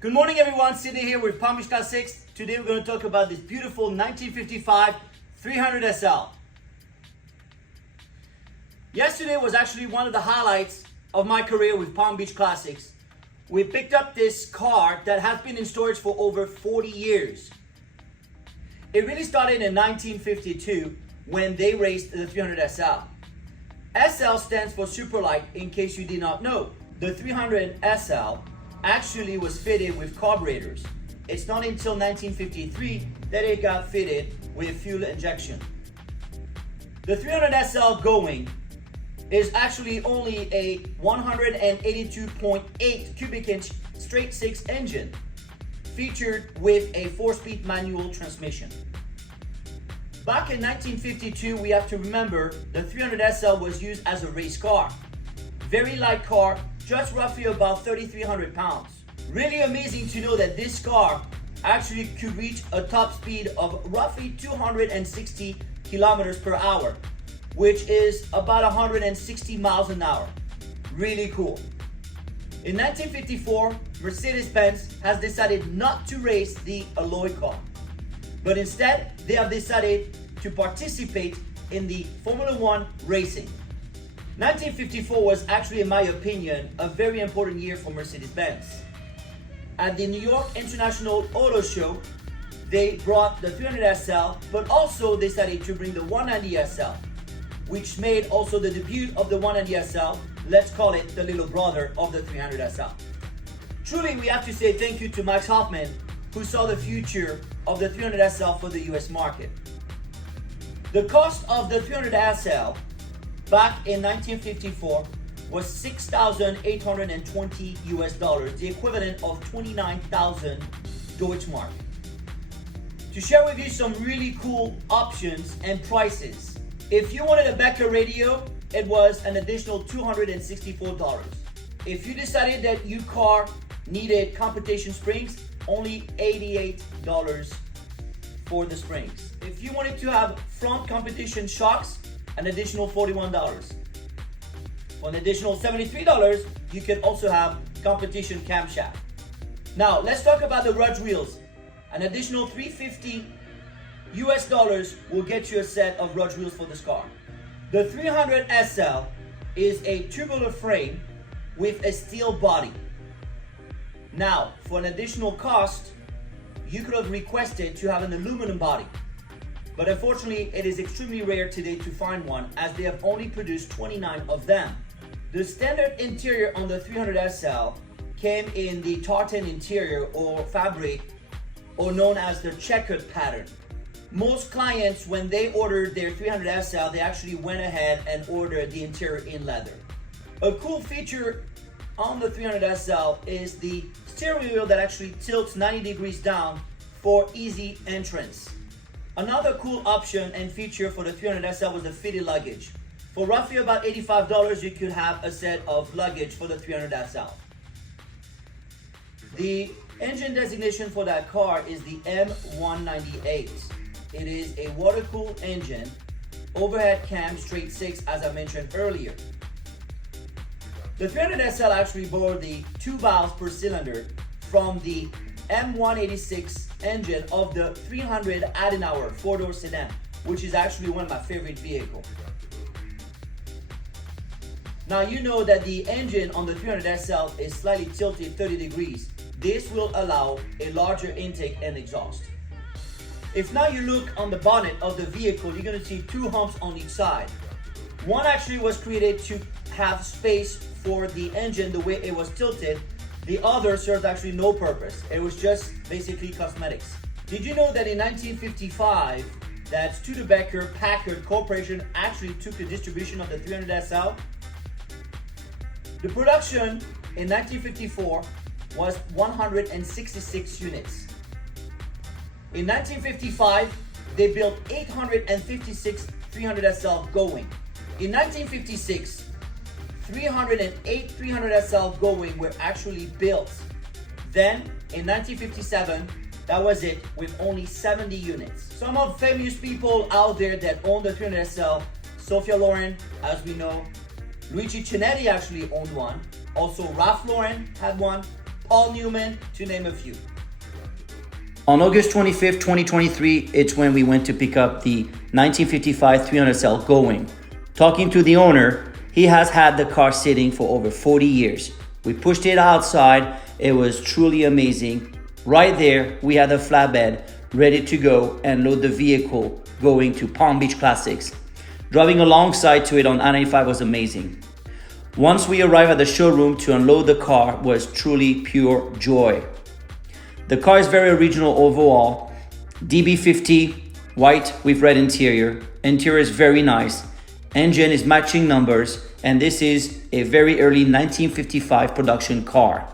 Good morning everyone, Sydney here with Palm Beach Classics. Today we're going to talk about this beautiful 1955 300 SL. Yesterday was actually one of the highlights of my career with Palm Beach Classics. We picked up this car that has been in storage for over 40 years. It really started in 1952 when they raced the 300 SL. SL stands for Superlight, in case you did not know. The 300 SL actually was fitted with carburetors. It's not until 1953 that it got fitted with fuel injection. The 300 SL Gullwing is actually only a 182.8 cubic inch straight six engine, featured with a 4-speed manual transmission. Back in 1952, we have to remember the 300 SL was used as a race car. Very light car, just roughly about 3,300 pounds. Really amazing to know that this car actually could reach a top speed of roughly 260 kilometers per hour, which is about 160 miles an hour. Really cool. In 1954, Mercedes-Benz has decided not to race the alloy car, but instead they have decided to participate in the Formula One racing. 1954 was actually, in my opinion, a very important year for Mercedes-Benz. At the New York International Auto Show, they brought the 300 SL, but also decided to bring the 190 SL, which made also the debut of the 190 SL. Let's call it the little brother of the 300 SL. Truly, we have to say thank you to Max Hoffman, who saw the future of the 300 SL for the US market. The cost of the 300 SL back in 1954 was $6,820 US, the equivalent of 29,000 Deutschmark. To share with you some really cool options and prices. If you wanted a Becker radio, it was an additional $264. If you decided that your car needed competition springs, only $88 for the springs. If you wanted to have front competition shocks, an additional $41. For an additional $73, you can also have competition camshaft. Now, let's talk about the Rudge wheels. An additional $350 US will get you a set of Rudge wheels for this car. The 300 SL is a tubular frame with a steel body. Now, for an additional cost, you could have requested to have an aluminum body. But unfortunately, it is extremely rare today to find one, as they have only produced 29 of them. The standard interior on the 300 SL came in the tartan interior or fabric, or known as the checkered pattern. Most clients, when they ordered their 300 SL, they actually went ahead and ordered the interior in leather. A cool feature on the 300 SL is the steering wheel that actually tilts 90 degrees down for easy entrance. Another cool option and feature for the 300 SL was the fitted luggage. For roughly about $85, you could have a set of luggage for the 300 SL. The engine designation for that car is the M198. It is a water-cooled engine, overhead cam straight six, as I mentioned earlier. The 300 SL actually bore the 2 valves per cylinder from the M186 engine of the 300 Adenauer 4-door sedan, which is actually one of my favorite vehicles. Now you know that the engine on the 300 SL is slightly tilted 30 degrees. This will allow a larger intake and exhaust. If now you look on the bonnet of the vehicle, you're going to see 2 humps on each side. One actually was created to have space for the engine the way it was tilted. The other served actually no purpose. It was just basically cosmetics. Did you know that in 1955, that Studebaker Packard Corporation actually took the distribution of the 300 SL? The production in 1954 was 166 units. In 1955, they built 856 300 SL Gullwing. In 1956, 308 300 SL Gullwing were actually built. Then, in 1957, that was it, with only 70 units. Some of the famous people out there that own the 300 SL, Sophia Loren, as we know, Luigi Cinetti actually owned one. Also, Ralph Lauren had one. Paul Newman, to name a few. On August 25th, 2023, it's when we went to pick up the 1955 300SL Gullwing. Talking to the owner, he has had the car sitting for over 40 years. We pushed it outside. It was truly amazing. Right there, we had a flatbed ready to go and load the vehicle going to Palm Beach Classics. Driving alongside to it on I-95 was amazing. Once we arrived at the showroom to unload the car was truly pure joy. The car is very original overall. DB50, white with red interior. Interior is very nice. Engine is matching numbers, and this is a very early 1955 production car.